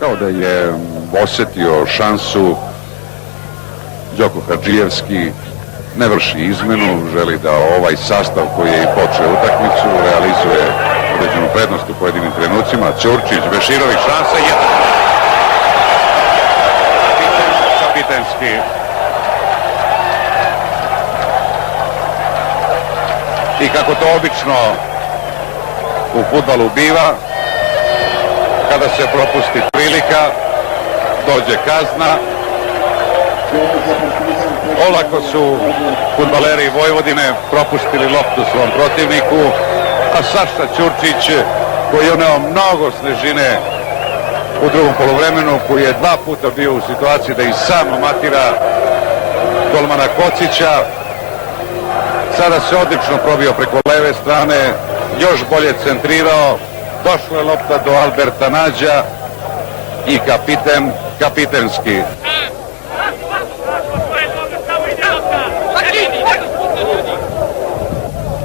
kao da je osjetio šansu. Đoko Hadžijevski ne vrši izmenu, želi da ovaj sastav koji je i počeo utakmicu realizuje određenu prednost u pojedinim trenucima. Ćurčić, Beširović, šansa, jedan. Kapitenski. I kako to obično u fudbalu biva, kada se propusti prilika, dođe kazna. Olako su fudbaleri Vojvodine propustili loptu svom protivniku, a Saša Ćurčić, koji je uneo mnogo snežine u drugom poluvremenu, koji je 2 puta bio u situaciji da i sam omatira golmana Kocića, sada se odlično probio preko leve strane, još bolje centrirao, došla je lopta do Alberta Nađa i kapitenski.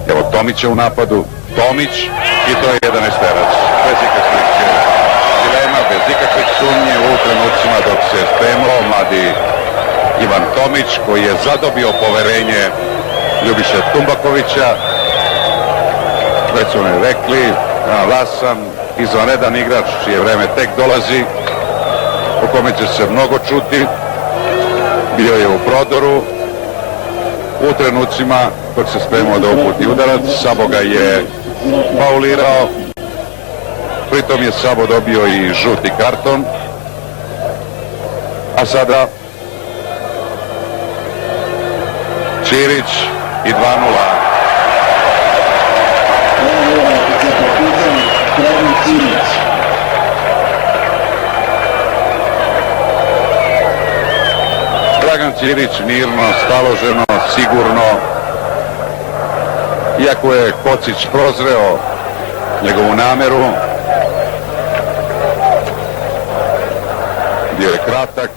Evo Tomića u napadu, Tomić, i to je 11-terac, bez ikakvih dilema, bez ikakvih sumnje u trenucima dok se spremao mladi Ivan Tomić, koji je zadobio poverenje Ljubiše Tumbakovića. Već su oni rekli, vlasan, izvanredan igrač, čije vreme tek dolazi, o kome će se mnogo čuti. Bio je u prodoru u trenucima dok se spremao da uputi udarac. Sabo ga je faulirao, pritom je Sabo dobio i žuti karton, a sada Ćirić i 2:0. Dragan Ćirić mirno, staloženo, sigurno, iako je Kocić prozreo njegovu nameru, bio je kratak,